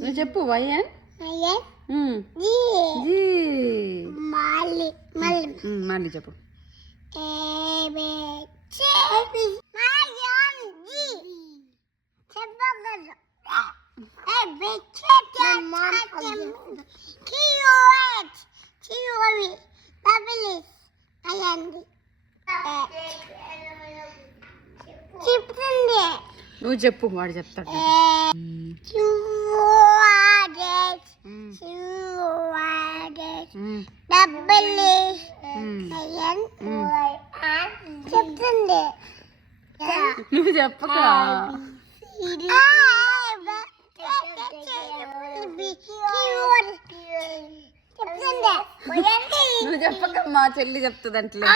నువ్వు చెప్పు వయన్ మళ్ళీ చెప్పు. నువ్వు చెప్పు, వాడు చెప్తాడు. నువ్వు చెప్పక నువ్వు చెప్పక మా చెల్లి చెప్తుంది అంటలే.